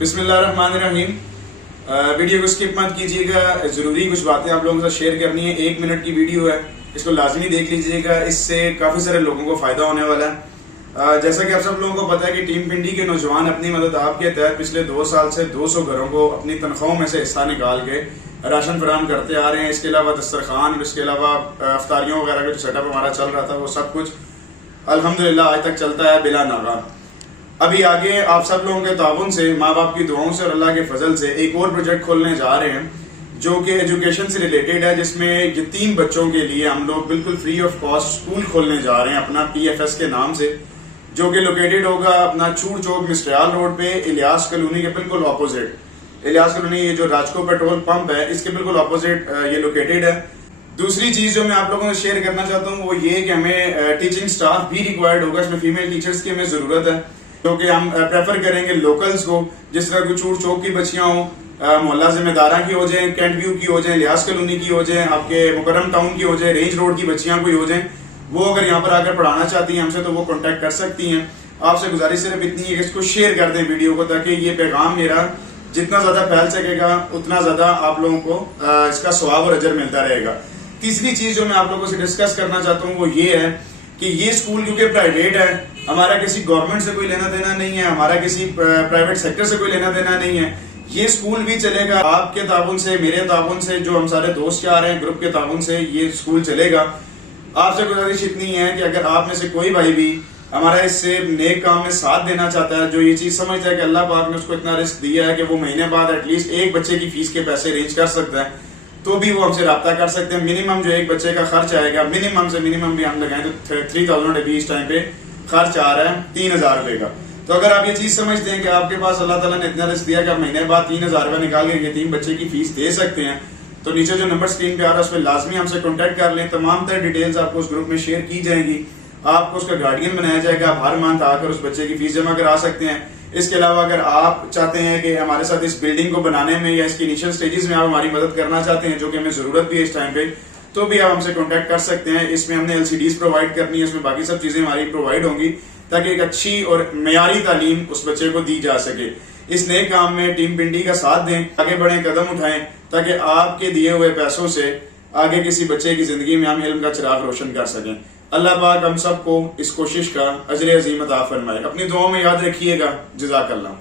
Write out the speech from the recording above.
बिस्मिल्लाहिर्रहमानिर्रहीम। वीडियो को स्किप मत कीजिएगा, ज़रूरी कुछ बातें आप लोगों के साथ शेयर करनी है। 1 मिनट की वीडियो है, इसको लाजमी देख लीजिएगा, इससे काफ़ी सारे लोगों को फ़ायदा होने वाला है। जैसा कि आप सब लोगों को पता है कि टीम पिंडी के नौजवान अपनी मदद आपके तहत पिछले 2 साल से 200 घरों को अपनी तनख्वाहों में से हिस्सा निकाल के राशन फराहम करते आ रहे हैं। इसके अलावा दस्तरखान और इसके अलावा अफ्तारियों वगैरह का जो सेटअप हमारा चल रहा था वो सब कुछ अल्हम्दुलिल्लाह आज तक चलता है बिला नागा। अभी आगे आप सब लोगों के ताउन से, माँ बाप की दुआओं से और अल्लाह के फजल से एक और प्रोजेक्ट खोलने जा रहे हैं जो कि एजुकेशन से रिलेटेड है, जिसमें यतीम बच्चों के लिए हम लोग बिल्कुल फ्री ऑफ कॉस्ट स्कूल खोलने जा रहे हैं अपना PFS के नाम से, जो कि लोकेटेड होगा अपना चूड़ चौक मिस्ट्रियाल रोड पे इलियास कॉलोनी के बिल्कुल ऑपोजिट। इलियास कॉलोनी ये जो राजको पेट्रोल पंप है इसके बिल्कुल ऑपोजिट ये लोकेटेड है। दूसरी चीज जो मैं आप लोगों से शेयर करना चाहता हूँ वो ये कि हमें टीचिंग स्टाफ भी रिक्वायर्ड होगा, इसमें फीमेल टीचर्स की हमें जरूरत है, क्योंकि हम प्रेफर करेंगे लोकल्स को, जिस तरह चूड़ चौक की बच्चियां हो, मोहल्ला जिम्मेदारा की हो जाए, कैंट व्यू की हो जाए, इलियास कॉलोनी की हो जाए, आपके मुकर्रम टाउन की हो जाए, रेंज रोड की बच्चियां कोई हो जाए, वो अगर यहाँ पर आकर पढ़ाना चाहती हैं हमसे तो वो कांटेक्ट कर सकती हैं। आपसे गुजारिश सिर्फ इतनी है कि इसको शेयर कर दें वीडियो को, ताकि ये पैगाम मेरा जितना ज्यादा फैल सकेगा उतना ज्यादा आप लोगों को इसका सवाब और अजर मिलता रहेगा। तीसरी चीज जो मैं आप लोगों से डिस्कस करना चाहता हूँ वो ये है कि ये स्कूल क्योंकि प्राइवेट है, हमारा किसी गवर्नमेंट से कोई लेना देना नहीं है, हमारा किसी प्राइवेट सेक्टर से कोई लेना देना नहीं है। ये स्कूल भी चलेगा आपके ताउन से, मेरे ताउन से, जो हम सारे दोस्त आ रहे हैं ग्रुप के ताउन से ये स्कूल चलेगा। आपसे गुजारिश इतनी है कि अगर आप में से कोई भाई भी हमारा इससे नेक काम में साथ देना चाहता है, जो ये चीज समझता है कि अल्लाह पाक ने उसको इतना रिस्क दिया है कि वो महीने बाद एटलीस्ट एक बच्चे की फीस के पैसे अरेंज कर सकता है, तो भी वो हमसे रब्ता कर सकते हैं। मिनिमम जो एक बच्चे का खर्च आएगा, मिनिमम से मिनिमम भी हम लगाएं तो 3000 अभी इस टाइम पे खर्च आ रहा है 3000 रुपए का। तो अगर आप ये चीज समझते हैं कि आपके पास अल्लाह ताला ने इतना रिस्क दिया कि आप महीने बाद 3000 रुपए निकाल के यतीम बच्चे की फीस दे सकते हैं, तो नीचे जो नंबर स्क्रीन पे आ रहा है उस पर लाजमी हमसे कॉन्टेक्ट कर लें। तमाम तरह डिटेल्स आपको उस ग्रुप में शेयर की जाएंगी, आपको उसका गार्डियन बनाया जाएगा, आप हर मंथ आकर उस बच्चे की फीस जमा करा सकते हैं। इसके अलावा अगर आप चाहते हैं कि हमारे साथ इस बिल्डिंग को बनाने में या इसकी इनिशियल स्टेजेस में आप हमारी मदद करना चाहते हैं, जो कि हमें जरूरत भी है इस टाइम पे, तो भी आप हमसे कांटेक्ट कर सकते हैं। इसमें हमने LCDs प्रोवाइड करनी है, इसमें बाकी सब चीजें हमारी प्रोवाइड होंगी ताकि एक अच्छी और मेयारी तालीम उस बच्चे को दी जा सके। इस नए काम में टीम पिंडी का साथ दें, आगे बढ़े, कदम उठाएं, ताकि आपके दिए हुए पैसों से आगे किसी बच्चे की जिंदगी में हम इल्म का चिराग रोशन कर सकें। अल्लाह पाक हम सबको इस कोशिश का अजर अजीम अता फरमाए। अपनी दुआओं में याद रखिएगा। जज़ाकल्लाह।